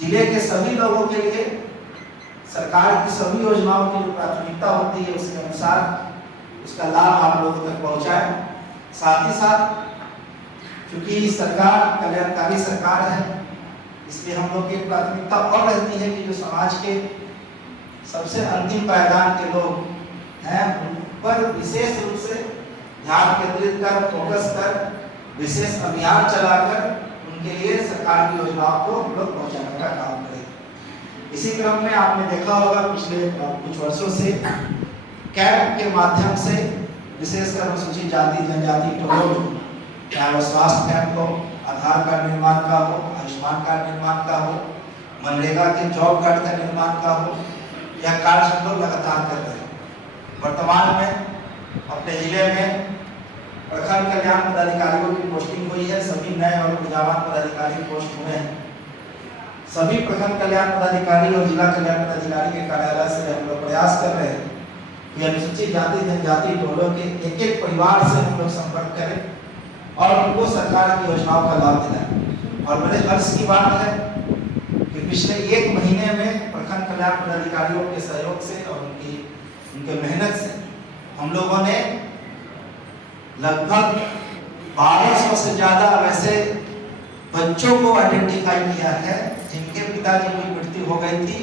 जिले के सभी लोगों के लिए सरकार की सभी योजनाओं की जो प्राथमिकता होती है उसके अनुसार उसका लाभ आप लोगों तक पहुंचाए। साथ ही साथ क्योंकि सरकार कल्याणकारी सरकार है, इसलिए हम लोग की प्राथमिकता और रहती है कि जो समाज के सबसे अंतिम पायदान के लोग हैं उन पर विशेष रूप से ध्यान केंद्रित कर, फोकस कर, विशेष अभियान चलाकर उनके लिए सरकार की योजनाओं को हम लोग पहुंचाने का काम करें। इसी क्रम में आपने देखा होगा पिछले कुछ वर्षों से कैंप के माध्यम से विशेषकर अनुसूचित जाति जनजाति टोलों में, चाहे वो स्वास्थ्य कैंप हो, आधार कार्ड निर्माण का हो, आयुष्मान कार्ड निर्माण का हो, मनरेगा के जॉब कार्ड का निर्माण का हो, यह कार्य हम लोग लगातार कर रहे हैं। वर्तमान में अपने जिले में प्रखंड कल्याण पदाधिकारियों की पोस्टिंग हुई है, सभी नए और विद्यमान पदाधिकारी पोस्ट हुए हैं। सभी प्रखंड कल्याण पदाधिकारी और जिला कल्याण पदाधिकारी के कार्यालय से हम लोग प्रयास कर रहे हैं कि अनुसूचित जाति जनजाति टोलों के एक एक परिवार से हम लोग संपर्क करें और उनको सरकार की योजनाओं का लाभ दिलाएं। और बड़े हर्ष की बात है कि पिछले एक महीने में प्रखंड कल्याण पदाधिकारियों के सहयोग से और उनके मेहनत से हम लोगों ने लगभग 1200 से ज्यादा वैसे बच्चों को आइडेंटिफाई किया है जिनके पिताजी की मृत्यु हो गई थी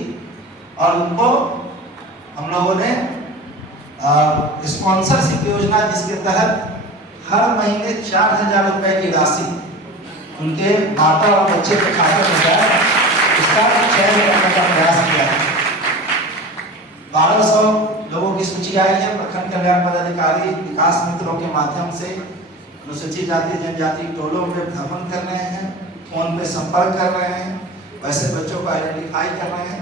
और उनको हम लोगों ने स्पॉन्सरशिप योजना जिसके तहत हर महीने 4000 रुपए की राशि उनके माता और बच्चे के खाते में जाए, इसका चयन करने का प्रयास किया है। 1200 लोगों की सूची आई है। प्रखंड कल्याण पदाधिकारी विकास मित्रों के माध्यम से अनुसूचित जाति जनजाति टोलों में भ्रमण कर रहे हैं, फोन पे संपर्क कर रहे हैं, वैसे बच्चों को आइडेंटिफाई कर रहे हैं।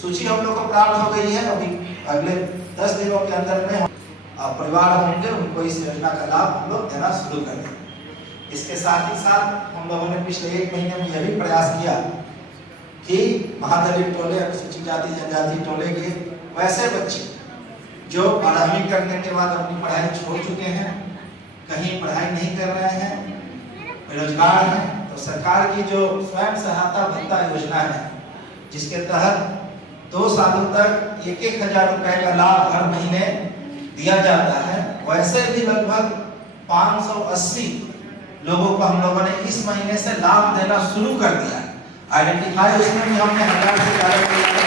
सूची हम लोग को प्राप्त हो गई है। अभी अगले 10 दिनों के अंदर में परिवार होंगे उनको इस योजना का लाभ हम लोग देना शुरू कर देंगे। इसके साथ ही साथ हम लोगों ने पिछले एक महीने में यह भी प्रयास किया कि महादलित टोले, अनुसूचित जाति जनजाति टोले के वैसे बच्चे जो 12वीं करने के बाद अपनी पढ़ाई छोड़ चुके हैं, कहीं पढ़ाई नहीं कर रहे हैं, बेरोजगार हैं, तो सरकार की जो स्वयं सहायता भत्ता योजना है जिसके तहत 2 सालों तक 1-1 हजार रुपए का लाभ हर महीने दिया जाता है, वैसे भी लगभग 580 लोगों को हम लोगों ने इस महीने से लाभ देना शुरू कर दिया है। आइडेंटिफाई उसमें भी हमने 1000 से ज्यादा किया है,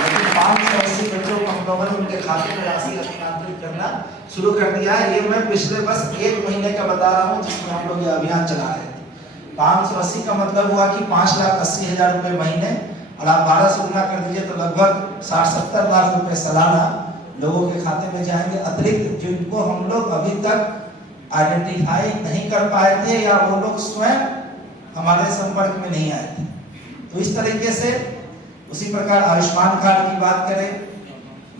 लेकिन 580 बच्चों को हम लोगों ने उनके खाते में राशि हस्तांतरित करना शुरू कर दिया है। ये मैं पिछले बस एक महीने का बता रहा हूँ जिसमें हम लोग ये अभियान चला रहे थे। 580 का मतलब हुआ कि 5,80,000 रुपए महीने, और आप 12 से गुना कर दीजिए तो लगभग 60-70 लाख रुपए सालाना लोगों के खाते में जाएंगे, अतिरिक्त जिनको हम लोग अभी तक आइडेंटिफाई नहीं कर पाए थे या वो लोग स्वयं हमारे संपर्क में नहीं आए थे। तो इस तरीके से उसी प्रकार आयुष्मान कार्ड की बात करें,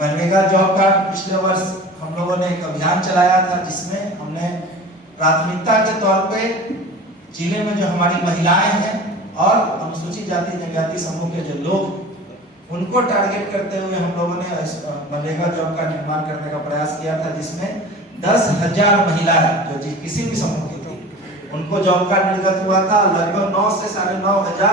मनरेगा जॉब कार्ड, पिछले वर्ष हम लोगों ने एक अभियान चलाया था जिसमें हमने प्राथमिकता के तौर पे जिले में जो हमारी महिलाएं हैं और अनुसूचित जाति जनजाति समूह के जो लोग उनको टारगेट करते हुए हम लोगों ने मनरेगा जॉब का निर्माण करने का प्रयास किया था, जिसमें 10,000 महिलाएं जो किसी भी समूह की थी उनको जॉब कार्ड निर्गत हुआ था। लगभग 9 से 9,500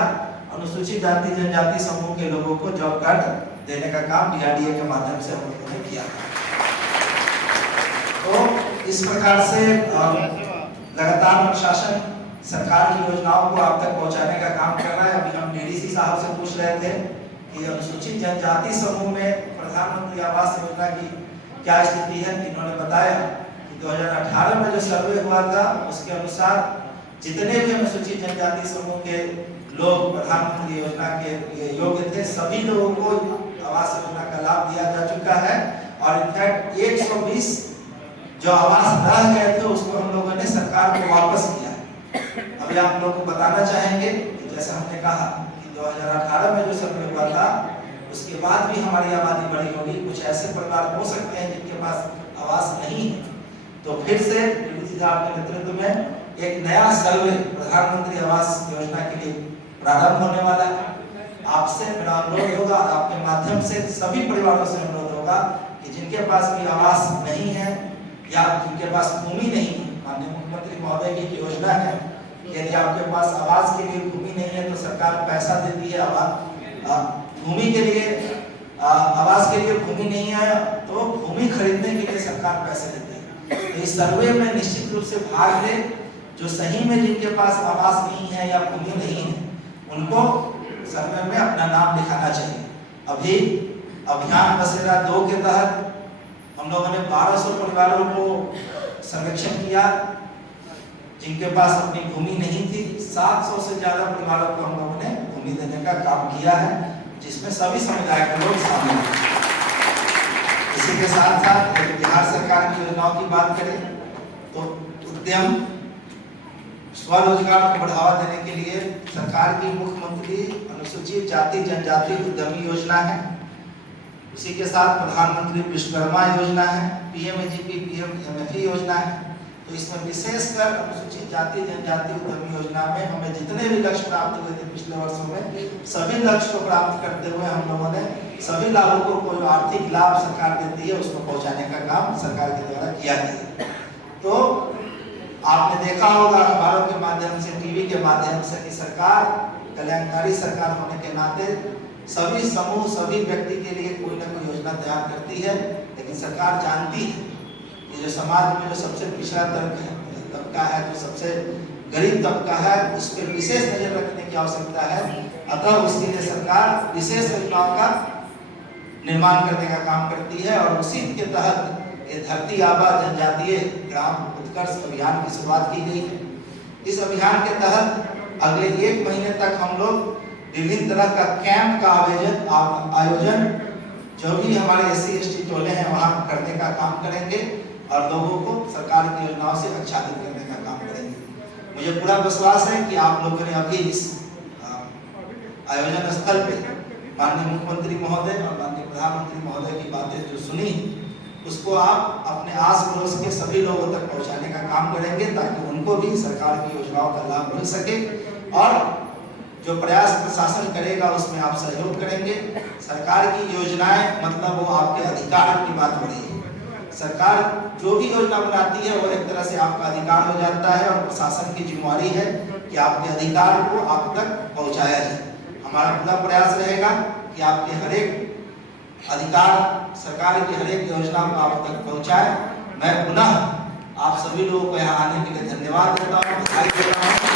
अनुसूचित जाति जनजाति समूह के लोगों को जॉब कार्ड देने का काम DRDA के माध्यम से हम लोगों ने किया। तो इस प्रकार से लगातार प्रशासन सरकार की योजनाओं को आप तक पहुंचाने का काम कर रहा है। अभी हम DDC साहब से पूछ रहे थे कि अनुसूचित जनजाति समूह में प्रधानमंत्री आवास योजना की क्या स्थिति है। इन्होंने बताया कि 2018 में जो सर्वे हुआ था उसके अनुसार जितने भी अनुसूचित जनजाति समूह के लोग प्रधानमंत्री योजना के योग्य थे सभी लोगों को आवास योजना का लाभ दिया जा चुका है। और इनफैक्ट 120 जो आवास रह गए थे उसको हम लोगों ने सरकार को वापस किया है। अभी आप लोगों को बताना चाहेंगे कि जैसे हमने कहा 2018 में जो सर्वे हुआ था उसके बाद भी हमारी आबादी बढ़ी होगी, कुछ ऐसे परिवार हो सकते हैं जिनके पास आवास नहीं है, तो फिर से DDC साहब के नेतृत्व में एक नया सर्वे प्रधानमंत्री आवास योजना के लिए प्रारंभ होने वाला है। आपसे मेरा अनुरोध होगा, आपके माध्यम से सभी परिवारों से अनुरोध होगा कि जिनके पास भी आवास नहीं है या जिनके पास भूमि नहीं है, माननीय मुख्यमंत्री महोदय की योजना है, यदि आपके पास आवास के लिए भूमि नहीं है तो सरकार पैसा देती है आवास भूमि के लिए आवास के लिए भूमि नहीं है तो भूमि खरीदने के लिए सरकार पैसे देती है। तो इस सर्वे में निश्चित रूप से भाग ले, जो सही में जिनके पास आवास नहीं है या भूमि नहीं है उनको सर्वे में अपना नाम लिखाना चाहिए। अभी अभियान बसेरा 2 के तहत हम लोगों ने 1200 परिवारों को सर्वेक्षण किया जिनके पास अपनी भूमि नहीं थी। 700 से ज्यादा परिवारों को हम लोगों ने भूमि देने का काम किया है, जिसमें सभी समुदाय के लोग शामिल हैं। इसी के साथ साथ बिहार सरकार की योजनाओं की बात करें तो उद्यम स्वरोजगार को बढ़ावा देने के लिए सरकार की मुख्यमंत्री अनुसूचित जाति जनजाति उद्यमी योजना है। इसी के साथ प्रधानमंत्री विश्वकर्मा योजना है, पीएमएजीपी पीएमएफई योजना है। तो इसमें विशेषकर अनुसूचित जाति जनजाति उद्यमी योजना में हमें जितने भी लक्ष्य प्राप्त हुए थे पिछले वर्षों में, सभी लक्ष्य को प्राप्त करते हुए हम लोगों ने सभी लाभुकों को जो आर्थिक लाभ सरकार देती है उसको पहुंचाने का काम सरकार के द्वारा किया गया। तो आपने देखा होगा अखबारों के माध्यम से, टीवी के माध्यम से कि सरकार कल्याणकारी सरकार होने के नाते सभी समूह सभी व्यक्ति के लिए कोई ना कोई योजना तैयार करती है। लेकिन सरकार जानती है कि जो समाज में जो सबसे पिछड़ा तबका है, जो सबसे गरीब तबका है, उस पर विशेष नजर रखने की आवश्यकता है। अतः उसके लिए सरकार विशेष योजनाओं का निर्माण करने का काम करती है और उसी के तहत ये धरती आबा जनजातीय ग्राम उत्कर्ष अभियान की शुरुआत की गई है। इस अभियान के तहत अगले 1 महीने तक हम लोग विभिन्न तरह का कैंप का आयोजन जो भी हमारे SC/ST टोले हैं वहाँ करने का काम करेंगे और लोगों को सरकार की योजनाओं से आच्छादित करने का काम करेंगे। मुझे पूरा विश्वास है कि आप लोगों ने अभी इस आयोजन स्थल पे माननीय मुख्यमंत्री महोदय और माननीय प्रधानमंत्री महोदय की बातें जो सुनी उसको आप अपने आस पड़ोस के सभी लोगों तक पहुंचाने का काम करेंगे ताकि उनको भी सरकार की योजनाओं का लाभ मिल सके। और जो प्रयास प्रशासन करेगा उसमें आप सहयोग करेंगे। सरकार की योजनाएं मतलब वो आपके अधिकार की बात हो रही है। सरकार जो भी योजना बनाती है वो एक तरह से आपका अधिकार हो जाता है और प्रशासन की जिम्मेवारी है कि आपके अधिकार को आप तक पहुंचाया जाए। हमारा पूरा प्रयास रहेगा कि आपके हर एक अधिकार सरकार की हर एक योजना को आप तक पहुंचाए। मैं पुनः आप सभी लोगों को यहाँ आने के लिए धन्यवाद देता हूँ।